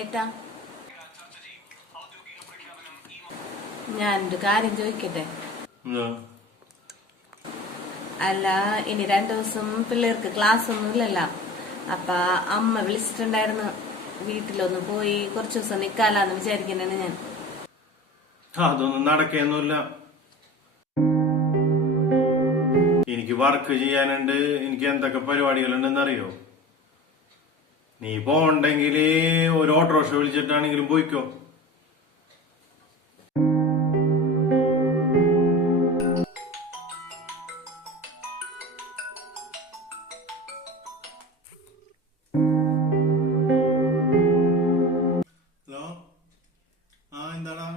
ഏട്ടാ, ഞാനൊരു കാര്യം ചോദിക്കട്ടെ? അല്ല, ഇനി 2 ദിവസം പിള്ളേർക്ക് ക്ലാസ് ഒന്നും ഇല്ലല്ലോ. അപ്പൊ അമ്മ വിളിച്ചിട്ടുണ്ടായിരുന്നു, വീട്ടിലൊന്ന് പോയി കുറച്ചു ദിവസം നിക്കാലാന്ന് വിചാരിക്കുന്നതാണ് ഞാൻ. അതൊന്നും നടക്കൊന്നുമില്ല. എനിക്ക് വർക്ക് ചെയ്യാനുണ്ട്, എനിക്ക് എന്തൊക്കെ പരിപാടികളുണ്ടെന്ന് അറിയോ? നീ പോണ്ടെങ്കിൽ ഒരു ഓട്ടോറിക്ഷ വിളിച്ചിട്ടാണെങ്കിലും പോയിക്കോ. ഹലോ, എന്താടാ?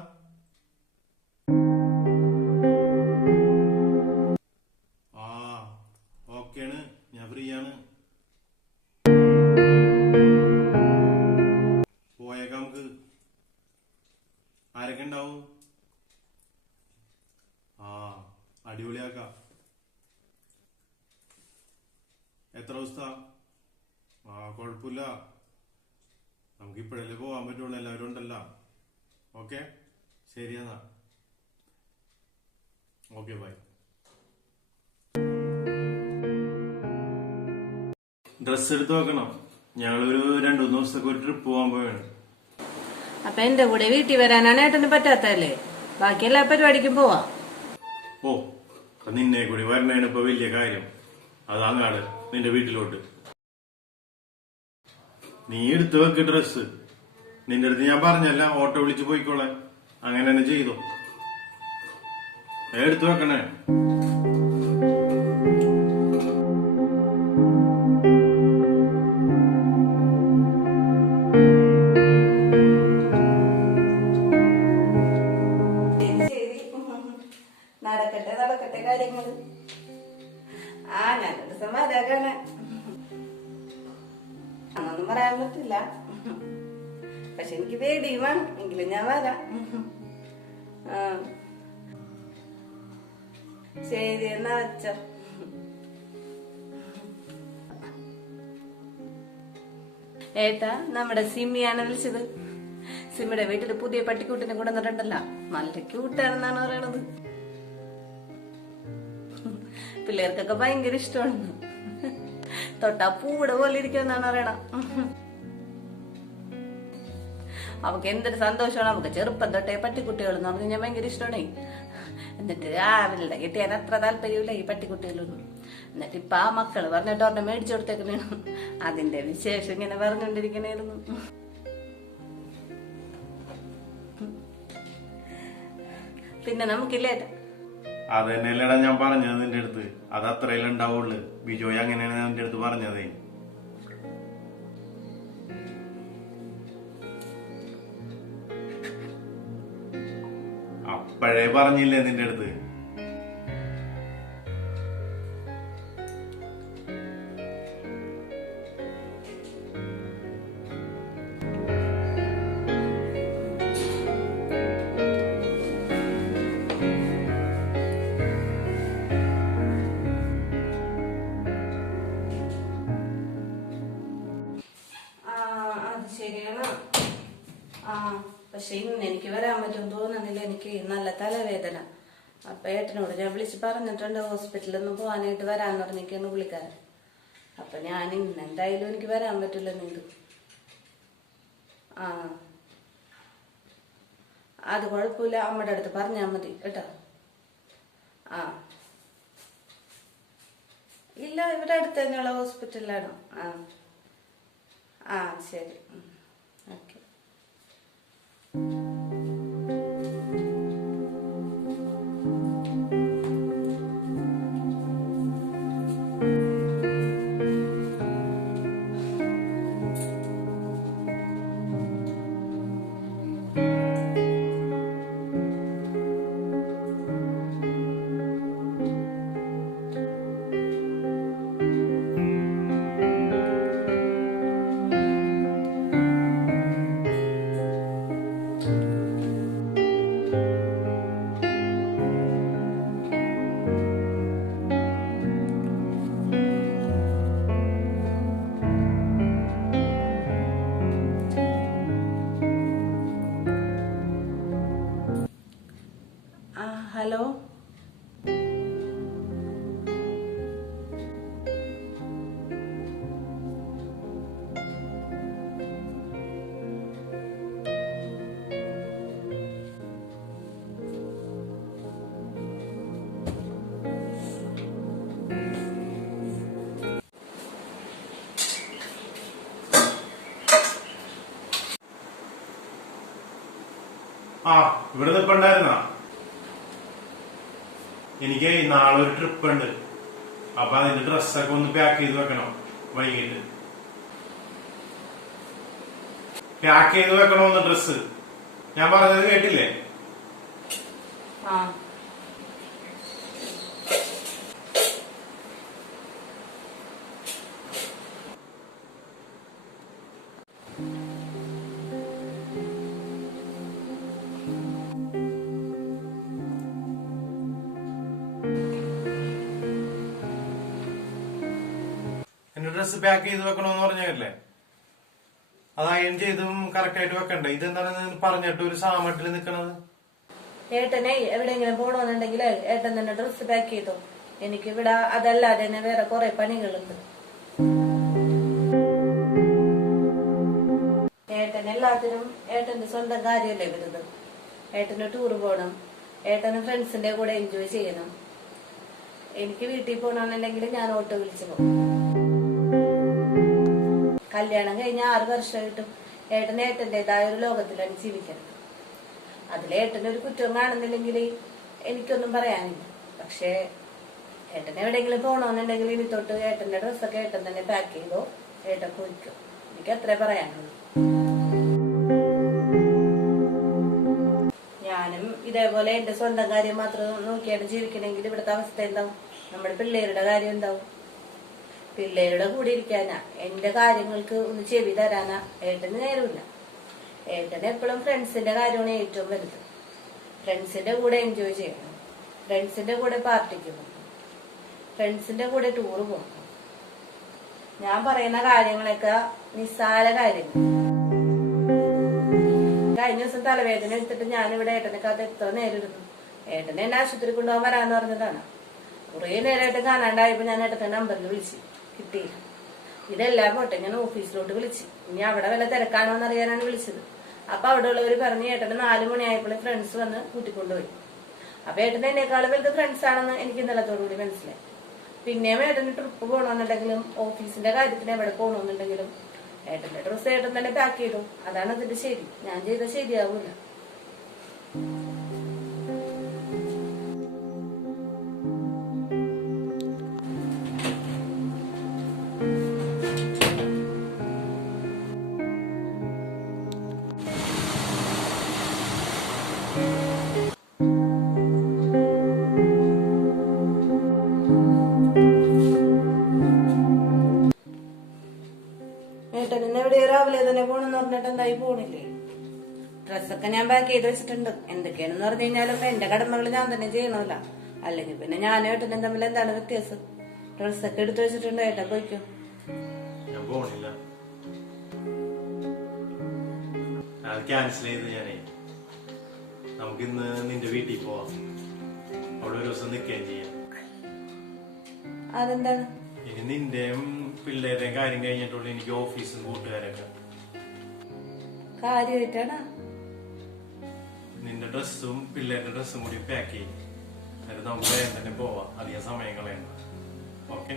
ഓക്കെയാണ്, ഞാൻ ഫ്രീ ആണ്. പോയേക്കാം നമുക്ക്. ആരൊക്കെ ഉണ്ടാവും? അടിപൊളിയാക്കാം. എത്ര ദിവസത്താ? കുഴപ്പമില്ല, നമുക്ക് ഇപ്പോഴല്ലേ പോവാൻ പറ്റുള്ളൂ, എല്ലാവരും ഉണ്ടല്ലോ. ഓക്കെ, ശരിയെന്നാ. Okay, by. ഡ്രസ് എടുത്ത് വെക്കണം. ഞങ്ങളൊരു 2-3 ദിവസത്തേക്ക് ഒരു ട്രിപ്പ് പോകാൻ പോവാണ്. അപ്പൊ എന്റെ കൂടെ വീട്ടിൽ വരാനാണ് ഏട്ടന് പറ്റാത്തല്ലേ? ബാക്കി എല്ലാ പരിപാടിക്കും പോവാ. ഓ, നിന്നെ കൂടി വരണേണ് ഇപ്പൊ വലിയ കാര്യം. അതങ്ങാട് നിന്റെ വീട്ടിലോട്ട് നീ എടുത്ത് വെക്ക് ഡ്രസ്. നിന്റെ അടുത്ത് ഞാൻ പറഞ്ഞല്ല, ഓട്ടോ വിളിച്ച് പോയിക്കോളെ. അങ്ങനെ തന്നെ ചെയ്തോ. എടുത്തു വെക്കണേ. നടക്കട്ടെ കാര്യങ്ങള്. ഞാനൊരു ദിവസം വരാകാണ്. അതൊന്നും പറയാൻ പറ്റില്ല, പക്ഷെ എനിക്ക് പേടിയും വേണം. എങ്കിലും ഞാൻ വരാം. ശരി എന്നാ വെച്ചോ. ഏട്ടാ, നമ്മുടെ സിമ്മിയാണ് വിളിച്ചത്. സിമ്മിയുടെ വീട്ടില് പുതിയ പട്ടിക്കുട്ടിനെ കൊണ്ടുവന്നിട്ടുണ്ടല്ലോ. നല്ല ക്യൂട്ടാണെന്നാണ് പറയണത്. പിള്ളേർക്കൊക്കെ ഭയങ്കര ഇഷ്ടമാണ്. തൊട്ടാ പൂവിടെ പോലെ ഇരിക്കുമെന്നാണ് പറയണ. അവക്ക് എന്തൊരു സന്തോഷമാണ്. അവക്ക് ചെറുപ്പം തൊട്ടേ പട്ടിക്കുട്ടികൾ എന്ന് പറഞ്ഞാൽ ഞാൻ ഭയങ്കര ഇഷ്ടമാണേ. എന്നിട്ട് രാവിലെ കിട്ടിയാൻ അത്ര താല്പര്യമില്ല ഈ പട്ടിക്കുട്ടികളൊന്നും. എന്നിട്ട് ഇപ്പൊ ആ മക്കള് പറഞ്ഞിട്ട് ഒരെണ്ണം മേടിച്ചു കൊടുത്തേക്കണേണ്. അതിന്റെ വിശേഷം ഇങ്ങനെ പറഞ്ഞുകൊണ്ടിരിക്കണായിരുന്നു. പിന്നെ നമുക്കില്ലേ, അത് തന്നെയല്ലേടാ ഞാൻ പറഞ്ഞത് നിന്റെ അടുത്ത്. അത് അത്രയല്ലേ ഉണ്ടാവുള്ളു. ബിജോയ് അങ്ങനെയാണ് നിന്റെ അടുത്ത് പറഞ്ഞതേ. അപ്പോഴേ പറഞ്ഞില്ലേ നിന്റെ അടുത്ത്. ശരിയാണ്. പക്ഷെ ഇന്ന് എനിക്ക് വരാൻ പറ്റും തോന്നുന്നില്ല. എനിക്ക് നല്ല തലവേദന. അപ്പൊ ഏട്ടനോട് ഞാൻ വിളിച്ച് പറഞ്ഞിട്ടുണ്ട് ഹോസ്പിറ്റലിൽ നിന്ന് പോകാനായിട്ട് വരാന്ന് പറഞ്ഞിരിക്കുന്നു പുള്ളിക്കാരൻ. അപ്പൊ ഞാൻ ഇന്ന് എന്തായാലും എനിക്ക് വരാൻ പറ്റില്ല. നീന്തു അത് കുഴപ്പമില്ല, അമ്മയുടെ അടുത്ത് പറഞ്ഞാൽ മതി കേട്ടോ. ഇല്ല, ഇവിടെ അടുത്ത് തന്നെയുള്ള ഹോസ്പിറ്റലിലാണോ? ശരി, ഓക്കെ. ആ ഇവിടെ നിൽപ്പുണ്ടായിരുന്ന എനിക്ക് നാളെ ഒരു ട്രിപ്പ് ഉണ്ട്. അപ്പൊ അതിന്റെ ഡ്രസ്സൊക്കെ ഒന്ന് പാക്ക് ചെയ്ത് വെക്കണം. വൈകിട്ട് പാക്ക് ചെയ്ത് വെക്കണമെന്ന് ഡ്രസ്സ്. ഞാൻ പറഞ്ഞത് കേട്ടില്ലേ? ആ എന്റെ ഡ്രസ്സ് പാക്ക് ചെയ്ത് വെക്കണമെന്ന് പറഞ്ഞല്ലേ? അത് അയൺ ചെയ്തും കറക്റ്റ് ആയിട്ട് വെക്കണ്ടേ? ഇതെന്താണ് പറഞ്ഞിട്ട് ഒരു സാമട്ടിൽ നിക്കണത്? ഏട്ടനെ എവിടെയെങ്കിലും പോണോന്നുണ്ടെങ്കിൽ ഏട്ടൻ തന്നെ ഡ്രസ്സ് പാക്ക് ചെയ്തോ. എനിക്കിവിടെ അതല്ലാതെ തന്നെ വേറെ കുറെ പണികളുണ്ട്. ഏട്ടൻ എല്ലാത്തിനും ഏട്ടന്റെ സ്വന്തം കാര്യമല്ലേ വരുന്നത്. ഏട്ടന് ടൂറ് പോകണം, ഏട്ടന് ഫ്രണ്ട്സിന്റെ കൂടെ എൻജോയ് ചെയ്യണം. എനിക്ക് വീട്ടിൽ പോകണമെന്നുണ്ടെങ്കിൽ ഞാൻ ഓട്ടോ വിളിച്ചു പോകും. കല്യാണം കഴിഞ്ഞ 6 വർഷമായിട്ടും ഏട്ടൻ ഏട്ടന്റേതായ ഒരു ലോകത്തിലാണ് ജീവിക്കുന്നത്. അതിലേട്ടനൊരു കുറ്റം കാണുന്നില്ലെങ്കിൽ എനിക്കൊന്നും പറയാനില്ല. പക്ഷേ ഏട്ടൻ എവിടെയെങ്കിലും പോകണമെന്നുണ്ടെങ്കിൽ ഇനി തൊട്ട് ഏട്ടന്റെ ഡ്രസ്സൊക്കെ ഏട്ടൻ തന്നെ പാക്ക് ചെയ്തോ, ഏട്ടൻ പോയിക്കോ. എനിക്ക് അത്രേ പറയാനുള്ളൂ. ഞാനും ഇതേപോലെ എന്റെ സ്വന്തം കാര്യം മാത്രം നോക്കിയാണ് ജീവിക്കണമെങ്കിൽ ഇവിടുത്തെ അവസ്ഥ എന്താവും? നമ്മുടെ പിള്ളേരുടെ കാര്യം എന്താവും? പിള്ളേരുടെ കൂടെ ഇരിക്കാനാ, എന്റെ കാര്യങ്ങൾക്ക് ഒന്ന് ചെവി തരാനാ ഏട്ടന് നേരമില്ല. ഏട്ടന് എപ്പോഴും ഫ്രണ്ട്സിന്റെ കാര്യമാണ് ഏറ്റവും വലുത്. ഫ്രണ്ട്സിന്റെ കൂടെ എൻജോയ് ചെയ്യണം, ഫ്രണ്ട്സിന്റെ കൂടെ പാർട്ടിക്ക് പോകണം, ഫ്രണ്ട്സിന്റെ കൂടെ ടൂറ് പോകണം. ഞാൻ പറയുന്ന കാര്യങ്ങളൊക്കെ നിസ്സാര കാര്യങ്ങൾ. കഴിഞ്ഞ ദിവസം തലവേദന എടുത്തിട്ട് ഞാനിവിടെ ഏട്ടനൊക്കെ എത്ര നേരം ഇരുന്നു. ഏട്ടനെ എന്നെ ആശുപത്രി കൊണ്ടുപോകാൻ വരാന്ന് പറഞ്ഞതാണ്. കുറെ നേരമായിട്ട് കാണാണ്ടായപ്പോ ഞാൻ ഏട്ടന്റെ നമ്പറിൽ വിളിച്ചു, കിട്ടിയില്ല. ഇതെല്ലാം പോട്ടെ, ഞാൻ ഓഫീസിലോട്ട് വിളിച്ചു. ഇനി അവിടെ വല്ല തിരക്കാണോ എന്നറിയാനാണ് വിളിച്ചത്. അപ്പൊ അവിടെ ഉള്ളവര് പറഞ്ഞ് ഏട്ടന് 4 മണിയായപ്പോൾ ഫ്രണ്ട്സ് വന്ന് കൂട്ടിക്കൊണ്ടുപോയി. അപ്പൊ ഏട്ടന് എന്നെക്കാളും വലുത് ഫ്രണ്ട്സ് ആണെന്ന് എനിക്ക് ഇന്നലത്തോടുകൂടി മനസ്സിലായി. പിന്നെയും ഏട്ടന് ട്രിപ്പ് പോകണമെന്നുണ്ടെങ്കിലും ഓഫീസിന്റെ കാര്യത്തിന് എവിടെ പോകണമെന്നുണ്ടെങ്കിലും ഏട്ടന്റെ ഡ്രസ്സ് ഏട്ടൻ തന്നെ പാക്ക് ചെയ്തു. അതാണ് അതിന്റെ ശരി. ഞാൻ ചെയ്ത ശരിയാവൂല. ഏട്ടന് എവിടെയോ രാവിലെ തന്നെ പോണെന്ന് പറഞ്ഞിട്ട് എന്തായി പോണില്ലേ? ഡ്രസ്സൊക്കെ ഞാൻ പാക്ക് ചെയ്ത് വെച്ചിട്ടുണ്ട്. എന്തൊക്കെയാണെന്ന് പറഞ്ഞു കഴിഞ്ഞാലും എന്റെ കടമകൾ ഞാൻ തന്നെ ചെയ്യണമല്ല. അല്ലെങ്കിൽ പിന്നെ ഞാനും ഏട്ടനും തമ്മിൽ എന്താണ് വ്യത്യാസം? ഡ്രസ്സൊക്കെ എടുത്തു വെച്ചിട്ടുണ്ട്. ഏട്ടൻ പോയിക്കോ. ഞാൻ പോണില്ല. അത് ക്യാൻസൽ ചെയ്ത് ഞാനേ. നമുക്കിന്ന് നിന്റെ വീട്ടിൽ പോവാം. അവിടെ ഒരു ദിവസം നിൽക്കുകയും ചെയ്യാം. അതെന്താണ്? ഇനി നിന്റെയും പിള്ളേരുടെയും കാര്യം കഴിഞ്ഞിട്ടുള്ള എനിക്ക് ഓഫീസും കൂട്ടുകാരൊക്കെ. കാര്യമായിട്ടാണ്. നിന്റെ ഡ്രസ്സും പിള്ളേരുടെ ഡ്രസ്സും കൂടി പാക്ക് ചെയ്യും. എന്നിട്ട് നമുക്ക് വേഗം തന്നെ പോവാം. അധികം സമയം കളയണ്ട. ഓക്കെ?